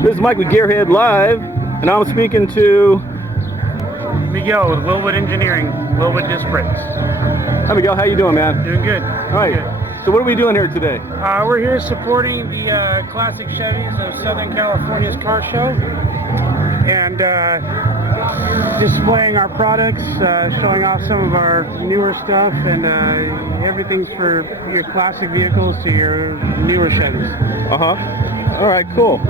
This is Mike with Gearhead Live, and I'm speaking to Miguel with Wilwood Engineering, Wilwood Disc Brakes. Hi Miguel, how you doing, man? Doing good. All right. Good. So what are we doing here today? We're here supporting the classic Chevys of Southern California's car show, and displaying our products, showing off some of our newer stuff, and everything's for your classic vehicles to your newer Chevys. All right, cool.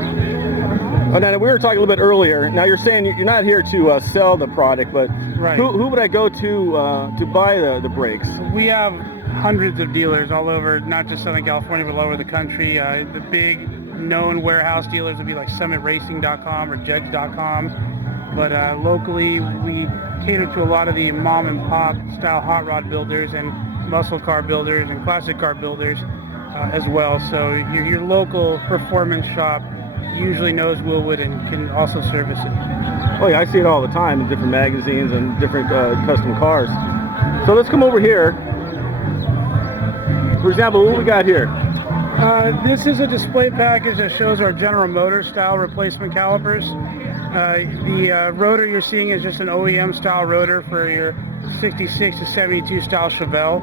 Oh, now we were talking a little bit earlier. Now you're saying you're not here to sell the product, but Right. who would I go to buy the brakes? We have hundreds of dealers all over, not just Southern California, but all over the country. The big known warehouse dealers would be like summitracing.com or jegs.com. But locally, we cater to a lot of the mom and pop style hot rod builders and muscle car builders and classic car builders as well. So your local performance shop usually knows Wilwood and can also service it. Oh yeah, I see it all the time in different magazines and different custom cars. So let's come over here. For example, what we got here? This is a display package that shows our General Motors style replacement calipers. The rotor you're seeing is just an OEM style rotor for your 66 to 72 style Chevelle.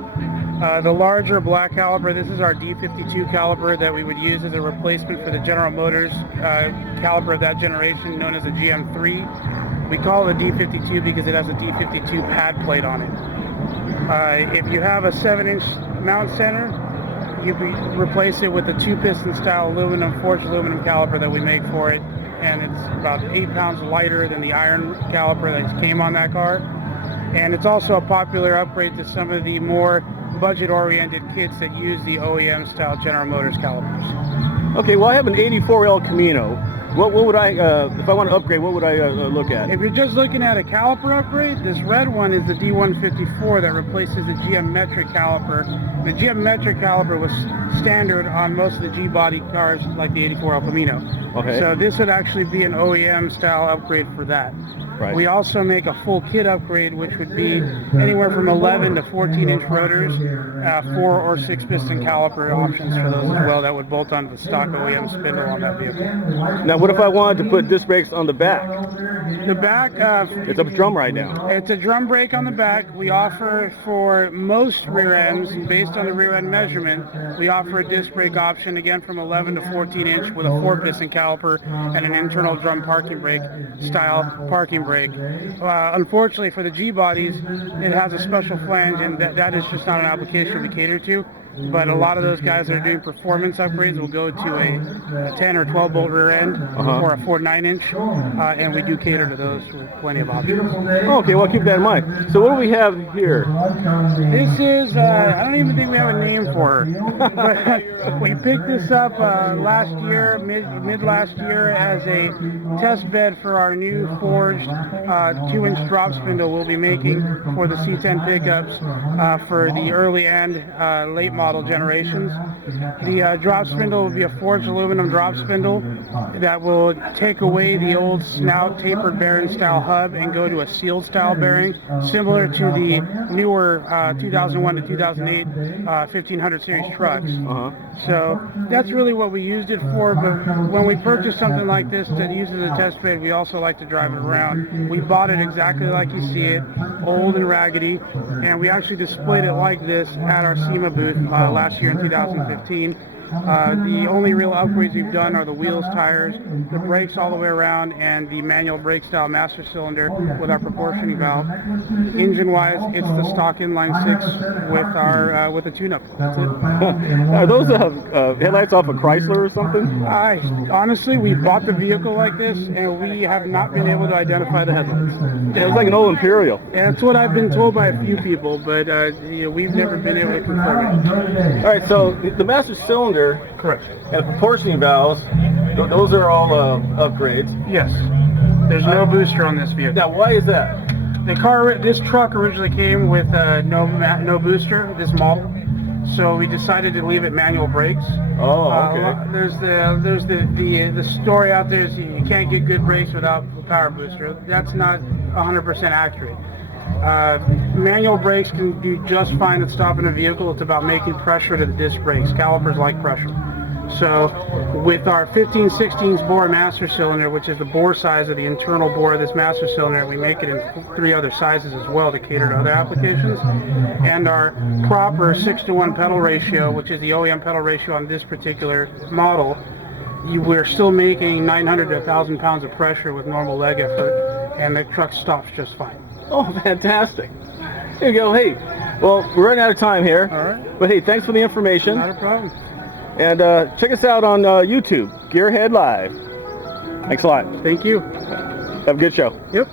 The larger black caliper, this is our D52 caliper that we would use as a replacement for the General Motors caliper of that generation, known as a GM3. We call it a D52 because it has a D52 pad plate on it. If you have a 7-inch mount center, you replace it with a 2-piston style aluminum, forged aluminum caliper that we make for it, and it's about 8 pounds lighter than the iron caliper that came on that car. And it's also a popular upgrade to some of the more budget-oriented kits that use the OEM-style General Motors calipers. Okay, well I have an 84 El Camino. What would I, if I want to upgrade, what would I look at? If you're just looking at a caliper upgrade, this red one is the D154 that replaces the GM metric caliper. The GM metric caliper was standard on most of the G-body cars like the 84 El Camino. Okay. So this would actually be an OEM-style upgrade for that. Right. We also make a full kit upgrade, which would be anywhere from 11 to 14-inch rotors, 4 or 6 piston caliper options for those as well that would bolt onto the stock OEM spindle on that vehicle. Now, what if I wanted to put disc brakes on the back? The back, It's a drum right now. it's a drum brake on the back. We offer for most rear ends, based on the rear end measurement, we offer a disc brake option again from 11 to 14-inch with a 4-piston caliper and an internal drum parking brake style parking brake. Unfortunately for the G-bodies, it has a special flange, and that is just not an application we cater to. But a lot of those guys that are doing performance upgrades will go to a 10 or 12 bolt rear end or a 4.9-inch, and we do cater to those with plenty of options. Okay, well, keep that in mind. So what do we have here? This is, I don't even think we have a name for her. But we picked this up last year, mid last year, as a test bed for our new forged 2-inch drop spindle we'll be making for the C10 pickups for the early and late model generations. The drop spindle will be a forged aluminum drop spindle that will take away the old snout tapered bearing style hub and go to a sealed style bearing, similar to the newer 2001 to 2008 1500 series trucks. So that's really what we used it for, but when we purchase something like this that uses a test bed, we also like to drive it around. We bought it exactly like you see it, old and raggedy, and we actually displayed it like this at our SEMA booth last year in 2015. The only real upgrades we've done are the wheels, tires, the brakes all the way around, and the manual brake style master cylinder with our proportioning valve. Engine-wise, it's the stock inline 6 with our with a tune-up. That's it. Are those headlights off a Chrysler or something? Honestly, we bought the vehicle like this, and we have not been able to identify the headlights. Yeah, it's like an old Imperial. And that's what I've been told by a few people, but we've never been able to confirm it. All right, so the master cylinder, Correct. and proportioning valves, those are all upgrades. Yes. There's no booster on this vehicle. Now, why is that? This truck originally came with no booster, this model. So we decided to leave it manual brakes. Oh, okay. There's the story out there is you can't get good brakes without a power booster. That's not 100% accurate. Manual brakes can do just fine at stopping a vehicle. It's about making pressure to the disc brakes. Calipers like pressure. So with our 15/16 bore master cylinder, which is the bore size of the internal bore of this master cylinder, we make it in 3 other sizes as well to cater to other applications. And our proper 6:1 pedal ratio, which is the OEM pedal ratio on this particular model, we're still making 900 to 1,000 pounds of pressure with normal leg effort, and the truck stops just fine. Oh, fantastic. There you go. Hey, well, we're running out of time here. All right. But hey, thanks for the information. Not a problem. And check us out on YouTube, Gearhead Live. Thanks a lot. Thank you. Have a good show. Yep.